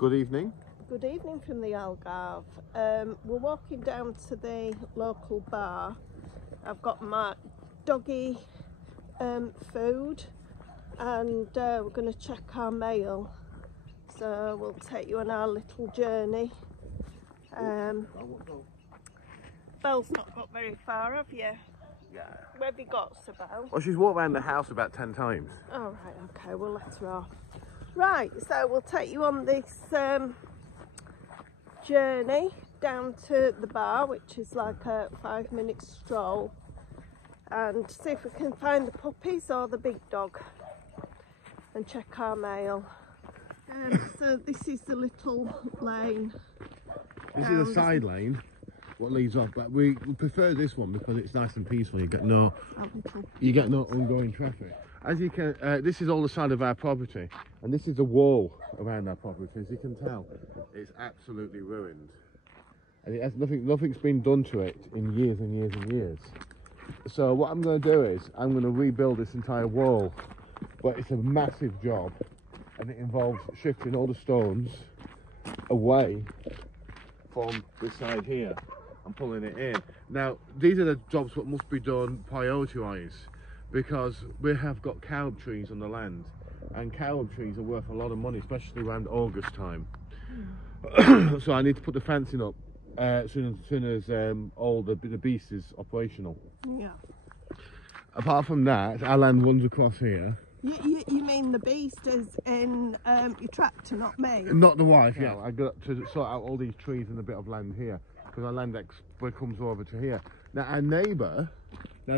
Good evening. Good evening from the Algarve. We're walking down to the local bar. I've got my doggy food and we're going to check our mail. So we'll take you on our little journey. Belle's not got very far, have you? Yeah. Where have you got, Sir Belle? Well, she's walked around the house about 10 times. All right, okay, we'll let her off. Right, so we'll take you on this journey down to the bar, which is like a 5-minute stroll, and see if we can find the puppies or the big dog and check our mail. So this is the little lane. This is a side lane, what leads off, but we prefer this one because it's nice and peaceful. You get no ongoing traffic. As you can, this is all the side of our property, and this is the wall around our property. As you can tell, it's absolutely ruined, and it has nothing's been done to it in years and years and years. So what I'm going to do is I'm going to rebuild this entire wall, but it's a massive job, and it involves shifting all the stones away from this side here and pulling it in. Now these are the jobs that must be done priority-wise, because we have got carob trees on the land, and carob trees are worth a lot of money, especially around August time. So I need to put the fencing up as soon as all the beast is operational. Yeah. Apart from that, our land runs across here. You mean the beast is in your tractor, not me? Not the wife, yeah. I got to sort out all these trees and a bit of land here, because our land comes over to here. Now our neighbour,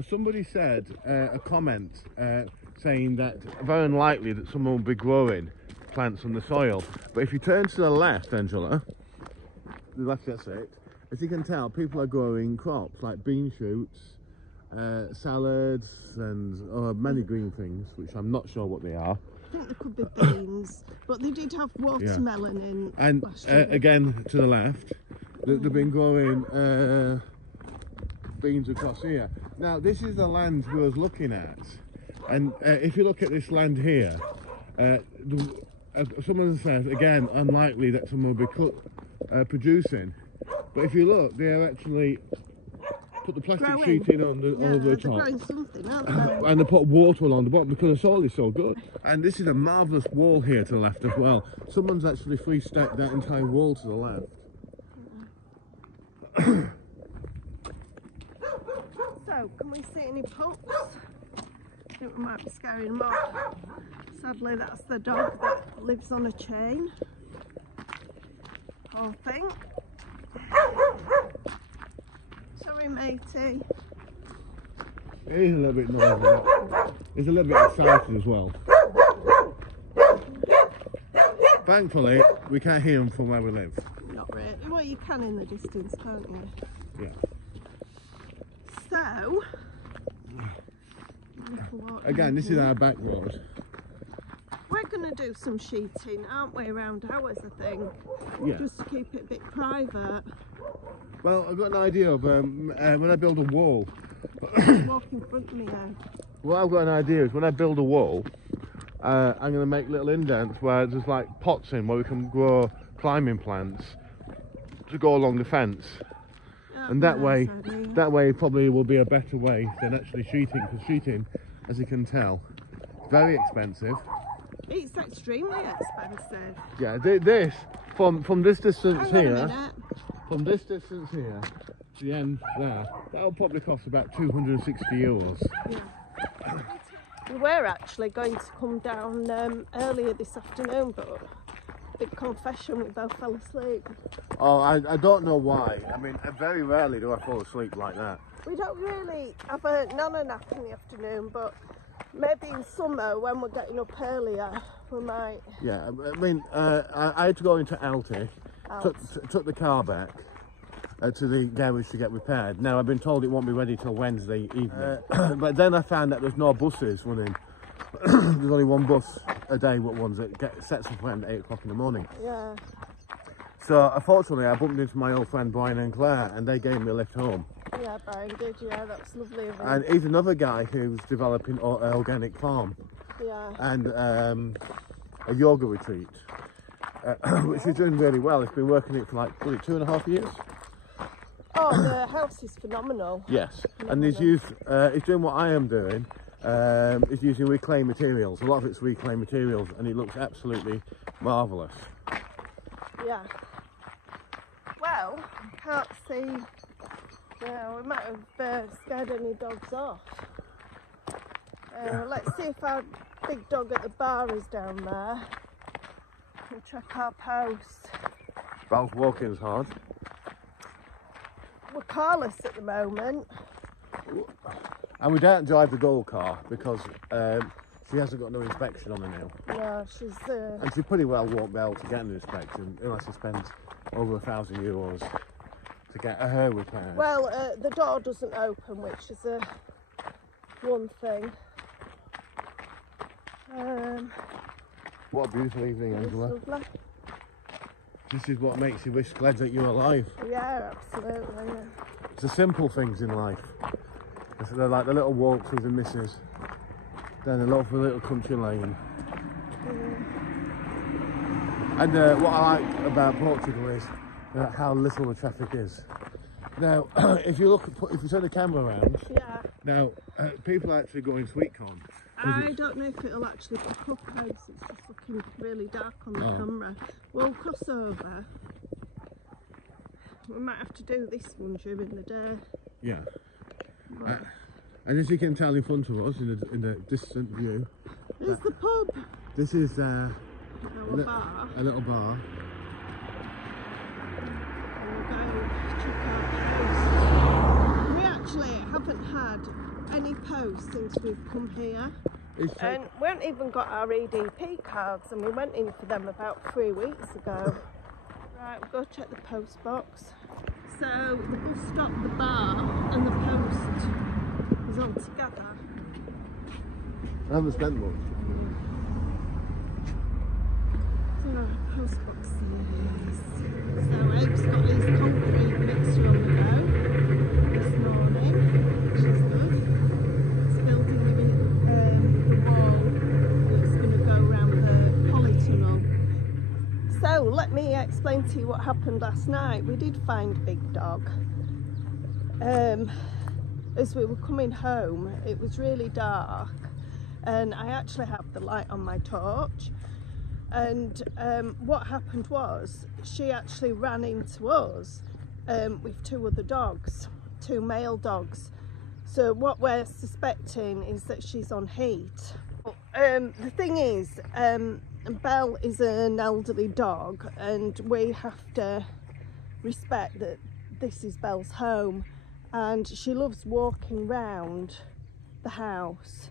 somebody said a comment saying that very unlikely that someone will be growing plants from the soil. But if you turn to the left, Angela, the left, that's it. As you can tell, people are growing crops like bean shoots, salads, and many green things, which I'm not sure what they are. I think there could be beans, but they did have watermelon in. And again, to the left, they've been growing beans across here. Now this is the land we was looking at, and if you look at this land here, someone says again unlikely that someone will be producing, but if you look, they are actually put the plastic sheeting on over the top, growing something, aren't they? and they put water along the bottom because the soil is so good. And this is a marvellous wall here to the left as well. Someone's actually freestacked that entire wall to the left. So, can we see any pups? I think we might be scaring them off. Sadly, that's the dog that lives on a chain. Poor thing. Sorry, matey. It is a little bit noisy. It's a little bit excited as well. Thankfully, we can't hear them from where we live. Not really. Well, you can in the distance, can't you? Yeah. So, again, this is our back road. We're going to do some sheeting, aren't we, around ours, I think? Yeah. Just to keep it a bit private. Well, I've got an idea of when I build a wall. Walk in front of me now. What I've got an idea is when I build a wall, I'm going to make little indents where there's like pots in where we can grow climbing plants to go along the fence. And that way probably will be a better way than actually sheeting, because sheeting, as you can tell, is very expensive. It's extremely expensive. Yeah, this from this distance here, from this distance here to the end there, that'll probably cost about €260. Yeah. We were actually going to come down earlier this afternoon, but big confession, we both fell asleep. Oh, I don't know why. I mean, very rarely do I fall asleep like that. We don't really have a nana nap in the afternoon, but maybe in summer when we're getting up earlier, we might. Yeah, I mean, I had to go into Alti, took the car back to the garage to get repaired. Now, I've been told it won't be ready till Wednesday evening. But then I found that there's no buses running. There's only one bus a day, that sets up around 8 o'clock in the morning. Yeah. So, unfortunately, I bumped into my old friend Brian and Claire, and they gave me a lift home. Yeah, Brian did, yeah, that's lovely of him. And he's another guy who's developing an organic farm. Yeah. And a yoga retreat. which is doing really well. It's been working it for like 2.5 years. Oh, the house is phenomenal. Yes, Phenomenal. and he's doing what I am doing. He's using reclaimed materials. A lot of it's reclaimed materials, and it looks absolutely marvellous. Yeah. Well, can't see. Yeah, we might have scared any dogs off. Let's see if our big dog at the bar is down there. And check our post. Belle's walking hard. We're carless at the moment. And we don't drive the gold car because she hasn't got no inspection on her now. No, she's... And she pretty well won't be able to get an inspection unless she spends over €1,000 to get her hair repaired. Well, the door doesn't open, which is one thing. What a beautiful evening, Angela. Lovely. This is what makes you wish glad that you're alive. Yeah, absolutely. Yeah. It's the simple things in life. They're like the little walks with the missus, then a lovely little country lane. And what I like about Portugal is how little the traffic is. Now, if you turn the camera around, Yeah. now people are actually going sweet corn. I don't know if it'll actually pick up house. It's just looking really dark on the camera. We'll cross over. We might have to do this one during the day. Yeah. And as you can tell in front of us, in the distant view, there's the pub. This is bar. A little bar. And we'll go check out the post. We actually haven't had any posts since we've come here. And we haven't even got our EDP cards, and we went in for them about 3 weeks ago. Right, we'll go check the post box. So the bus stop, the bar and the post is all together. I haven't spent much. So our post box is... So Abe's got his concrete mixer on the go this morning, which is good. He's building the wall that's going to go around the polytunnel. So let me explain to you what happened last night. We did find Big Dog. As we were coming home, it was really dark, and I actually have the light on my torch. And what happened was, she actually ran into us with 2 other dogs, 2 male dogs. So what we're suspecting is that she's on heat. The thing is, Belle is an elderly dog, and we have to respect that this is Belle's home, and she loves walking round the house,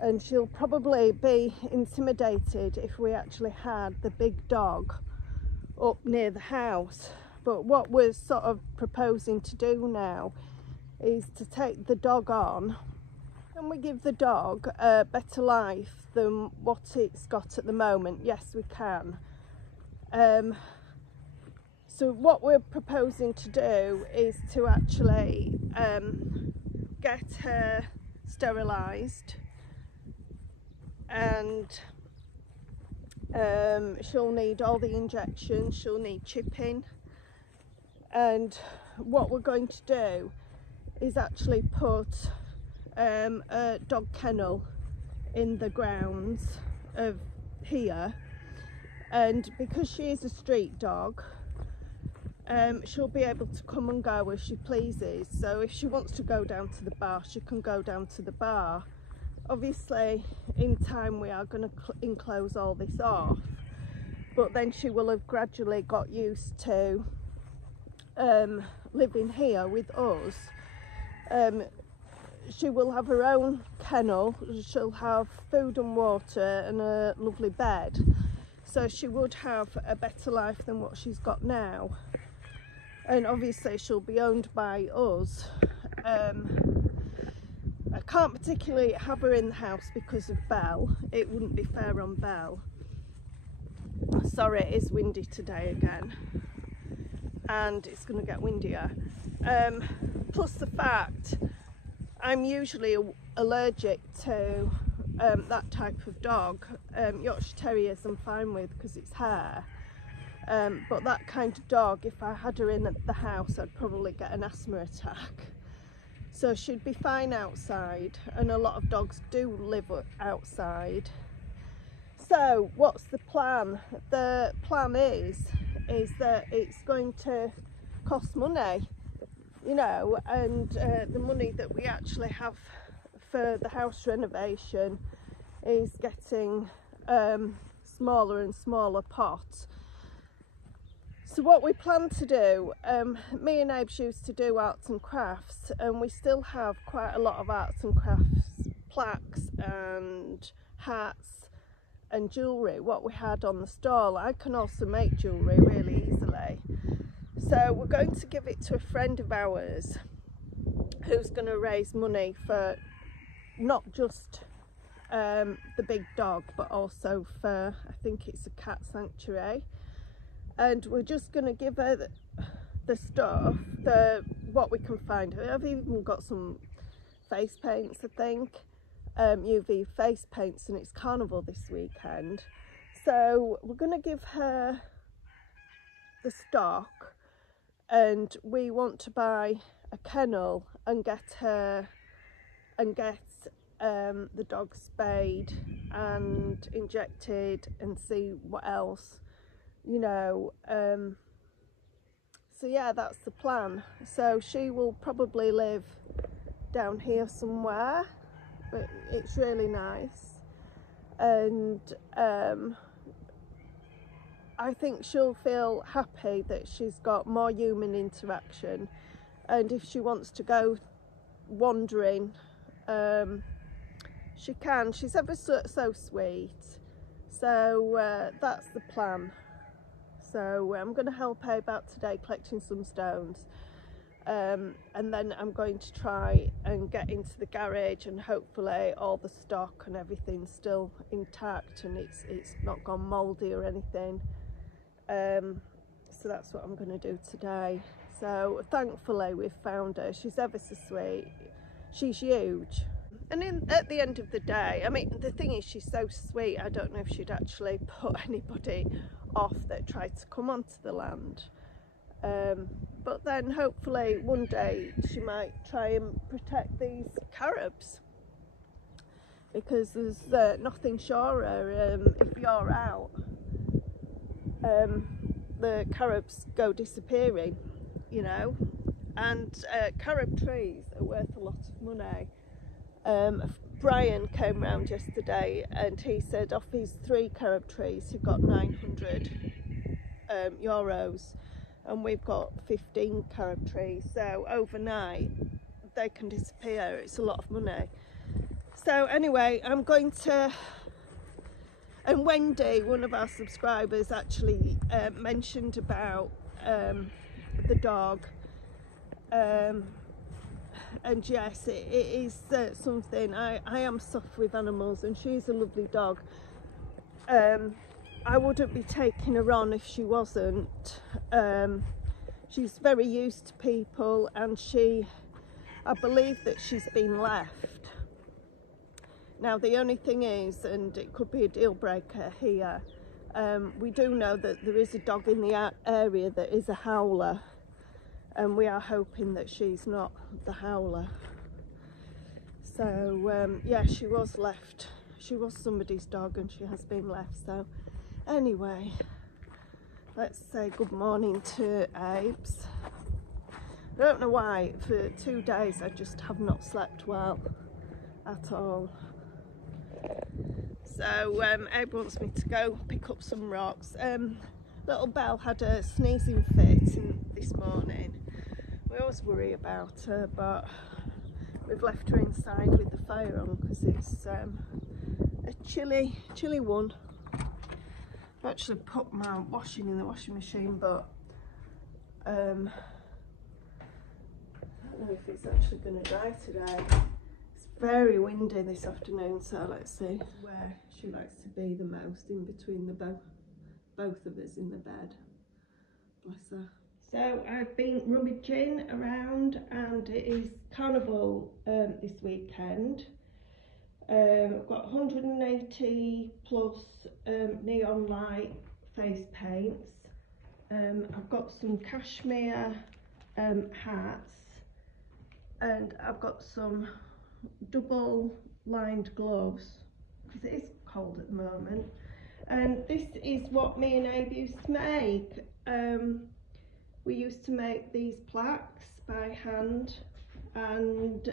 and she'll probably be intimidated if we actually had the big dog up near the house. But what we're sort of proposing to do now is to take the dog on, and we give the dog a better life than what it's got at the moment. Yes, we can. So what we're proposing to do is to actually get her sterilised, and she'll need all the injections, she'll need chipping, and what we're going to do is actually put a dog kennel in the grounds of here, and because she is a street dog, she'll be able to come and go as she pleases. So if she wants to go down to the bar, she can go down to the bar. Obviously in time we are going to enclose all this off, but then she will have gradually got used to living here with us. She will have her own kennel, she'll have food and water and a lovely bed, so she would have a better life than what she's got now. And obviously she'll be owned by us. I can't particularly have her in the house because of Belle. It wouldn't be fair on Belle. Sorry, it is windy today again, and it's going to get windier. Plus the fact I'm usually allergic to that type of dog. Yorkshire Terriers I'm fine with because it's hair. But that kind of dog, if I had her in at the house, I'd probably get an asthma attack. So she'd be fine outside, and a lot of dogs do live outside. So what's the plan? The plan is that it's going to cost money, you know, and the money that we actually have for the house renovation is getting smaller and smaller pot. So what we plan to do, me and Abe's used to do arts and crafts, and we still have quite a lot of arts and crafts plaques and hats and jewellery, what we had on the stall. I can also make jewellery really easily. So we're going to give it to a friend of ours who's going to raise money for not just the big dog, but also for, I think it's a cat sanctuary. And we're just going to give her the stuff, what we can find. I've even got some face paints, I think, UV face paints, and it's carnival this weekend. So we're going to give her the stock, and we want to buy a kennel and get her the dog spayed and injected and see what else, you know. So yeah, that's the plan. So she will probably live down here somewhere, but it's really nice, and I think she'll feel happy that she's got more human interaction, and if she wants to go wandering, she can. She's ever so sweet. So that's the plan. So I'm going to help her out today collecting some stones, and then I'm going to try and get into the garage, and hopefully all the stock and everything's still intact and it's not gone mouldy or anything. So that's what I'm going to do today. So thankfully we've found her. She's ever so sweet. She's huge. And at the end of the day, I mean, the thing is, she's so sweet, I don't know if she'd actually put anybody off that tried to come onto the land. But then hopefully one day she might try and protect these carobs, because there's nothing surer. If you're out, the carobs go disappearing, you know, and carob trees are worth a lot of money. Brian came round yesterday and he said off his 3 carob trees he got 900 euros, and we've got 15 carob trees, so overnight they can disappear. It's a lot of money. So anyway, I'm going to, and Wendy, one of our subscribers, actually mentioned about the dog, and yes, it is something. I am soft with animals, and she's a lovely dog. I wouldn't be taking her on if she wasn't. She's very used to people, and I believe that she's been left. Now the only thing is, and it could be a deal breaker here, we do know that there is a dog in the area that is a howler, and we are hoping that she's not the howler. So yeah, she was left. She was somebody's dog and she has been left. So anyway, let's say good morning to Abe's. I don't know why, for 2 days I just have not slept well at all. So Abe wants me to go pick up some rocks. Little Belle had a sneezing fit this morning. We always worry about her, but we've left her inside with the fire on because it's a chilly one. I've actually put my washing in the washing machine, but I don't know if it's actually going to dry today. It's very windy this afternoon, so let's see where she likes to be the most, in between the both of us in the bed. Bless her. So I've been rummaging around, and it is carnival this weekend. I've got 180 plus neon light face paints, I've got some cashmere hats, and I've got some double lined gloves because it is cold at the moment. And this is what me and Abe used to make. We used to make these plaques by hand, and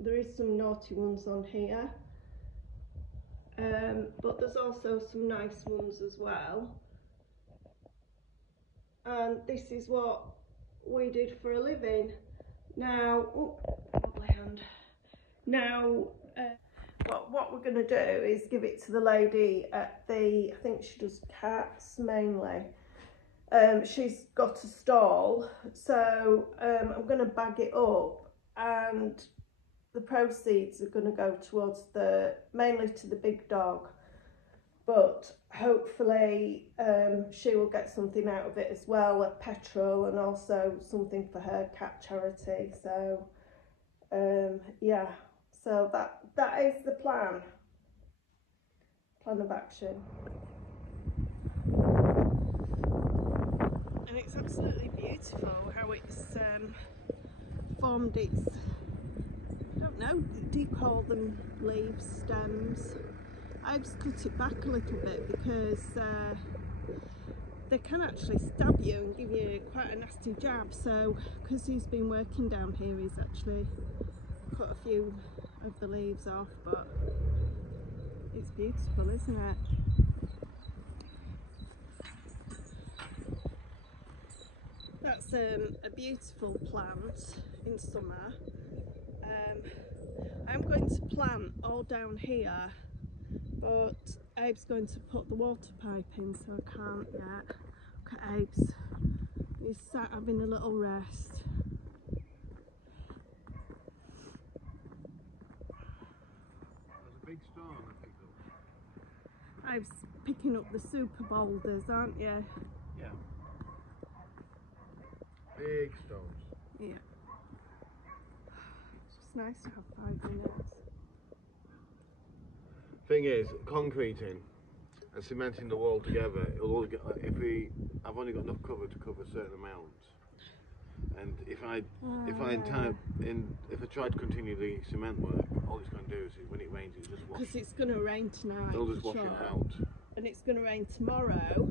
there is some naughty ones on here, but there's also some nice ones as well. And this is what we did for a living. Now, oh, wobbly hand. Now, what we're going to do is give it to the lady at the, I think she does cats mainly. She's got a stall, so I'm going to bag it up, and the proceeds are going to go towards mainly to the big dog, but hopefully she will get something out of it as well, like petrol, and also something for her cat charity. So yeah, so that is the plan of action. And it's absolutely beautiful how it's formed its, I don't know, do you call them leaves, stems? I've just cut it back a little bit because they can actually stab you and give you quite a nasty jab. So because he's been working down here, he's actually cut a few of the leaves off, but it's beautiful, isn't it? That's a beautiful plant in summer. I'm going to plant all down here, but Abe's going to put the water pipe in, so I can't yet. Look at Abe's. He's sat having a little rest. There's a big stone I picked up. Abe's picking up the super boulders, aren't you? Yeah. Big stones. Yeah. It's just nice to have 5 minutes. Thing is, concreting and cementing the wall together, it'll all get, I've only got enough cover to cover a certain amount, and if I try to continue the cement work, all it's going to do is when it rains, it'll just wash. Because it's going to rain tonight. It'll just wash it out. And it's going to rain tomorrow.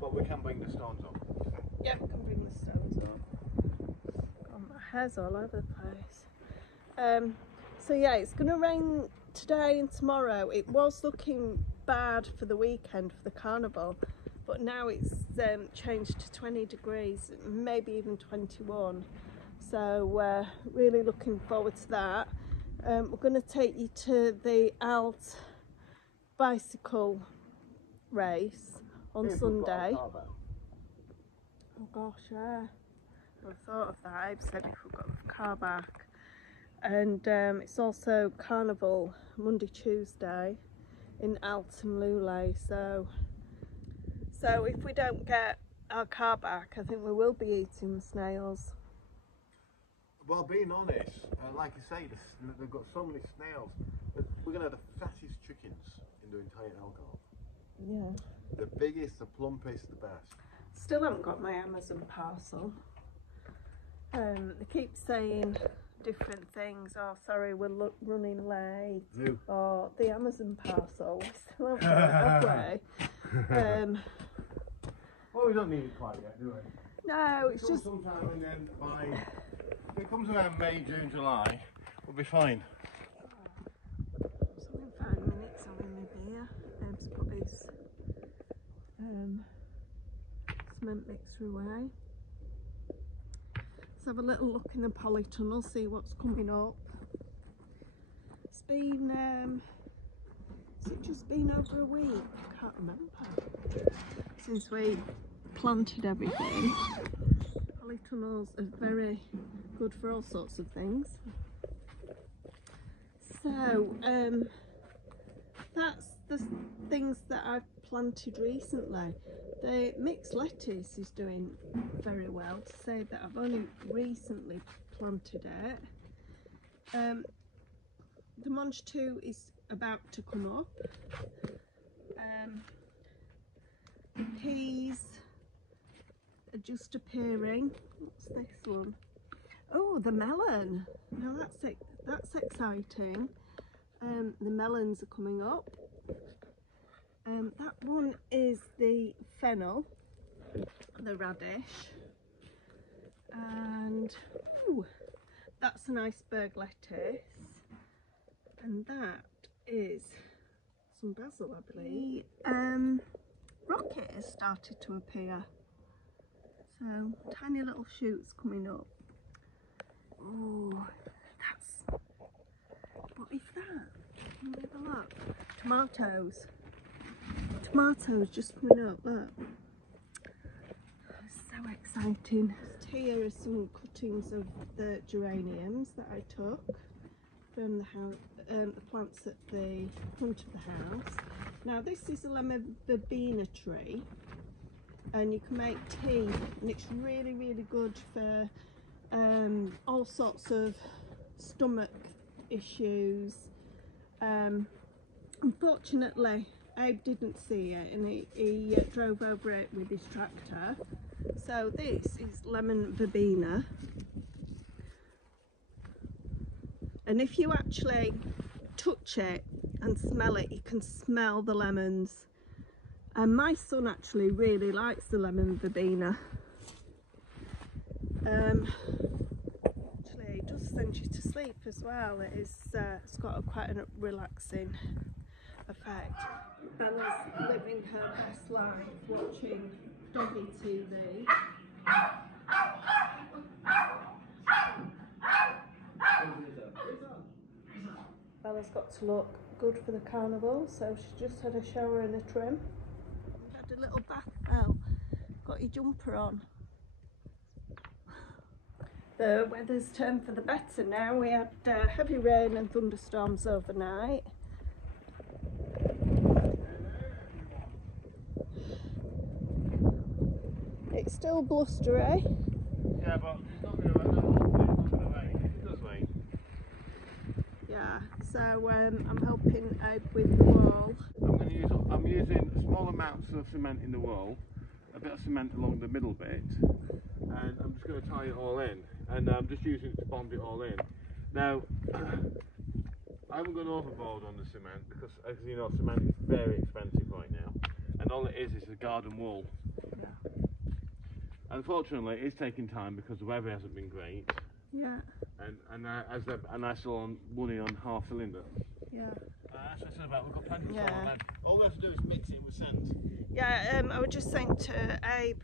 But we can bring the stones up. Yeah, we can bring the stones up. Oh, my hair's all over the place. So yeah, it's going to rain today and tomorrow. It was looking bad for the weekend for the carnival, but now it's changed to 20 degrees, maybe even 21. So really looking forward to that. We're going to take you to the Alt bicycle race on Sunday. Oh gosh, yeah. I thought of that. I've said if we've got the car back. And it's also carnival Monday, Tuesday in Alton Lule. So if we don't get our car back, I think we will be eating the snails. Well, being honest, like I say, they've got so many snails. We're going to have the fattest chickens in the entire Algarve. Yeah. The biggest, the plumpest, the best. Still haven't got my Amazon parcel. They keep saying different things. Oh, sorry, we're running late. No. Or the Amazon parcel. We still haven't got it, have we? Well, we don't need it quite yet, do we? No, it's just sometime, and then if it comes around May, June, July, we'll be fine. So in 5 minutes I'm in my beer. Eb's put his cement mixer away. Let's have a little look in the polytunnel, see what's coming up. It's been, has it just been over a week? I can't remember. Since we planted everything. Polytunnels are very good for all sorts of things. So, that's the things that I've planted recently. The mixed lettuce is doing very well, to say that I've only recently planted it. The Monge 2 is about to come up. peas are just appearing. What's this one? Oh, the melon. Now that's exciting. The melons are coming up. That one is the fennel, the radish, and ooh, that's an iceberg lettuce, and that is some basil, I believe. Rocket has started to appear, so tiny little shoots coming up. Oh, what is that? Can we have a look? Tomatoes just coming up, look. So exciting. Here are some cuttings of the geraniums that I took from the house, the plants at the front of the house. Now this is a lemon verbena tree, and you can make tea, and it's really, really good for all sorts of stomach issues. Unfortunately, Abe didn't see it, and he drove over it with his tractor. So this is lemon verbena, and if you actually touch it and smell it, you can smell the lemons. And my son actually really likes the lemon verbena. Actually, it does send you to sleep as well. It's got quite a relaxing effect. Bella's living her best life watching doggy TV. Bella's got to look good for the carnival, so she just had a shower and a trim. Had a little bath, Belle. Got your jumper on. The weather's turned for the better now. We had heavy rain and thunderstorms overnight. It's still blustery. Yeah, but it's not going to rain. It does rain. Yeah, so I'm helping Abe with the wall. I'm using small amounts of cement in the wall, a bit of cement along the middle bit, and I'm just going to tie it all in. And I'm just using it to bond it all in. Now, I haven't gone overboard on the cement because, as you know, cement is very expensive right now, and all it is a garden wall. Yeah. Unfortunately, it's taking time because the weather hasn't been great. Yeah. And I saw money on half cylinder. Yeah. That's what I said about. We've got plenty of Yeah. time. All we have to do is mix it with sand. Yeah. I was just saying to Abe,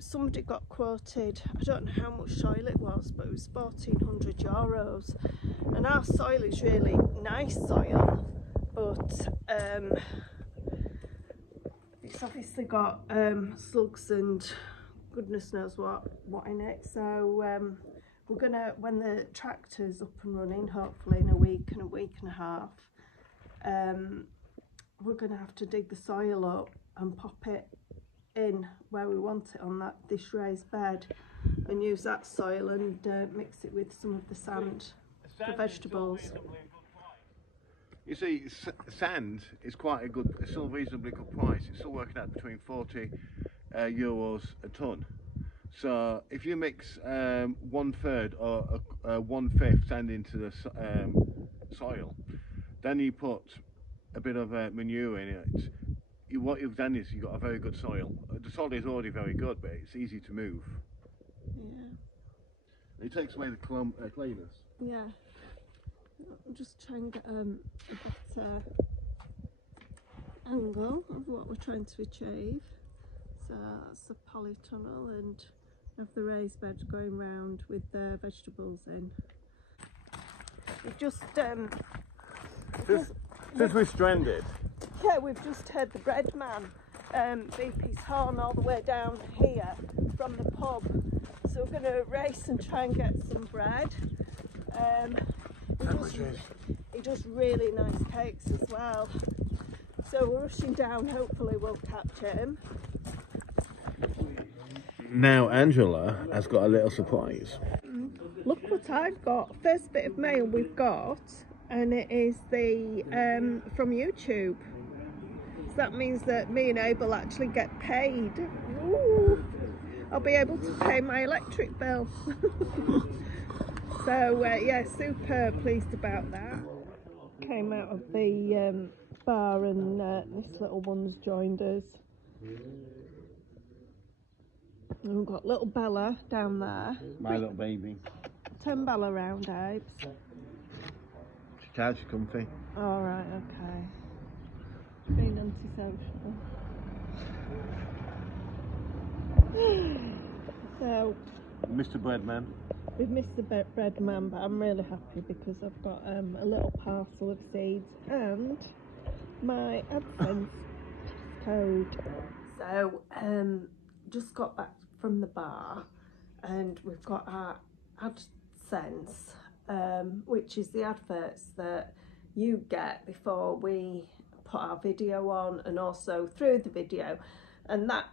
somebody got quoted. I don't know how much soil it was, but it was €1,400. And our soil is really nice soil, but it's obviously got slugs and goodness knows what in it. So we're gonna, when the tractor's up and running, hopefully in a week and a half, we're gonna have to dig the soil up and pop it in where we want it on this raised bed, and use that soil and mix it with some of the sand for vegetables. You see, sand is quite a still reasonably good price. It's still working out between €40 a ton. So if you mix 1/3 or 1/5 sand into the soil, then you put a bit of manure in it. What you've done is you've got a very good soil. The soil is already very good, but it's easy to move. Yeah. It takes away the clayness. Yeah. I'm just trying to get a better angle of what we're trying to achieve. So that's the polytunnel, and have the raised bed going round with the vegetables in. We've just since we're stranded. Yeah, we've just heard the bread man beep his horn all the way down here from the pub. So we're going to race and try and get some bread. He does really nice cakes as well. So we're rushing down, hopefully we'll catch him. Now Angela has got a little surprise. Look what I've got. First bit of mail we've got, and it is the from YouTube. So that means that me and Abe will actually get paid. Ooh. I'll be able to pay my electric bill. So yeah, super pleased about that. Came out of the bar and this little one's joined us. And we've got little Bella down there. My little baby. Turn Bella around, Abes. She's comfy. Alright, okay. Being antisocial. So, Mr. Breadman. we've missed the bread man, but I'm really happy because I've got a little parcel of seeds and my AdSense code. So, just got back from the bar and we've got our AdSense, which is the adverts that you get before we put our video on and also through the video, and that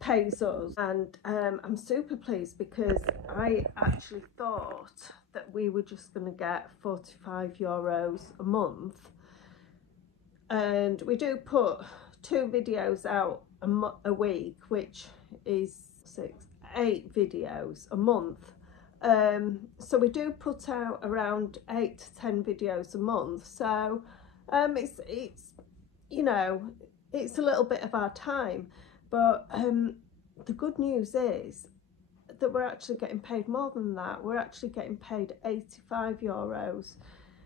pays us. And I'm super pleased because I actually thought that we were just going to get €45 a month, and we do put 2 videos out a week, which is 8 videos a month. So we do put out around 8 to 10 videos a month. So it's you know, it's a little bit of our time, but the good news is that we're actually getting paid more than that. We're actually getting paid €85,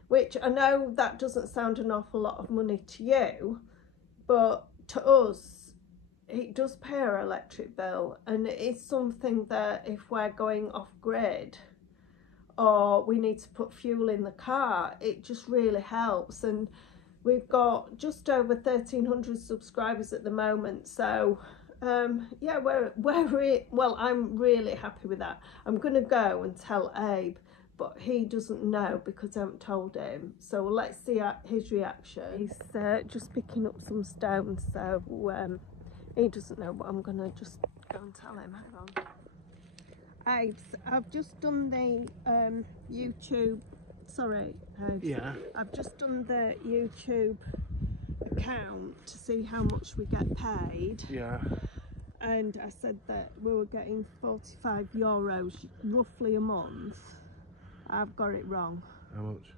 which I know that doesn't sound an awful lot of money to you, but to us it does pay our electric bill, and it is something that if we're going off grid or we need to put fuel in the car, it just really helps. And we've got just over 1,300 subscribers at the moment, so yeah, well, I'm really happy with that. I'm gonna go and tell Abe, but he doesn't know because I haven't told him, so let's see his reaction. He's just picking up some stones, so he doesn't know, but I'm gonna just go and tell him. Hang on. I've just done the YouTube, sorry, Yeah. I've just done the YouTube account to see how much we get paid. Yeah. And I said that we were getting €45 roughly a month. I've got it wrong. How much?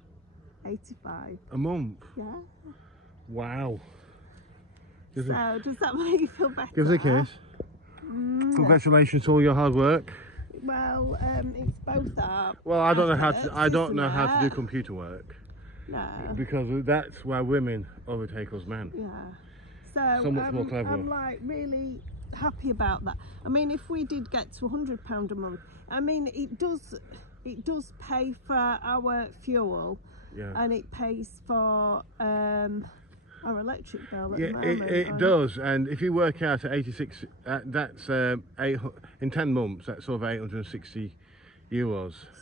85. A month? Yeah. Wow. So does that make you feel better? Give us a kiss. Congratulations to all your hard work. Well, it's both that. Well, I don't know how to do computer work. No. Because that's where women overtake us men. Yeah. So much more clever. I'm like really happy about that. I mean, if we did get to £100 a month, I mean, it does pay for our fuel. Yeah. And it pays for our electric bill at the moment. It does, and if you work out at 86, that's in 10 months, that's sort of €860.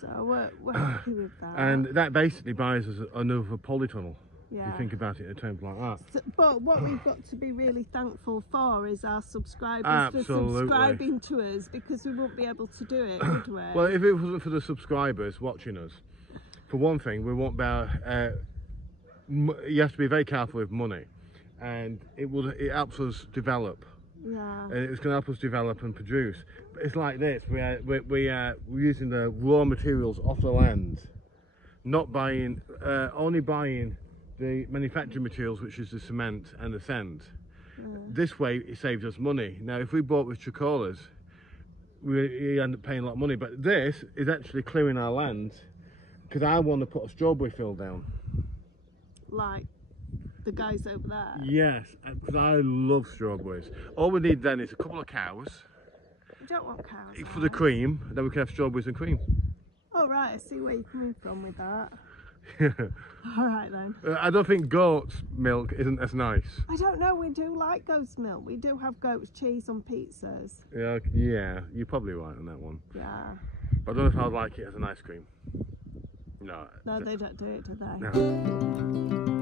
So we're happy with that. And that basically buys us another polytunnel. Yeah. If you think about it in terms like that. So, but what we've got to be really thankful for is our subscribers. Absolutely. For subscribing to us, because we won't be able to do it, would we? Well, if it wasn't for the subscribers watching us, for one thing, we won't be able, you have to be very careful with money, and it helps us develop. Yeah. And it's going to help us develop and produce. But it's like this: we're using the raw materials off the land, not buying, only buying the manufacturing materials, which is the cement and the sand. This way, it saves us money. Now, if we bought with Chocolas, we end up paying a lot of money. But this is actually clearing our land, because I want to put a strawberry field down. Like the guys over there? Yes, because I love strawberries. All we need then is a couple of cows. You don't want cows. For the cream, then we can have strawberries and cream. Oh right, I see where you're coming from with that. All right then. I don't think goat's milk isn't as nice. I don't know, we do like goat's milk. We do have goat's cheese on pizzas. Yeah, you're probably right on that one. Yeah. But I don't know if I'd like it as an ice cream. No. No, they don't do it, do they? No.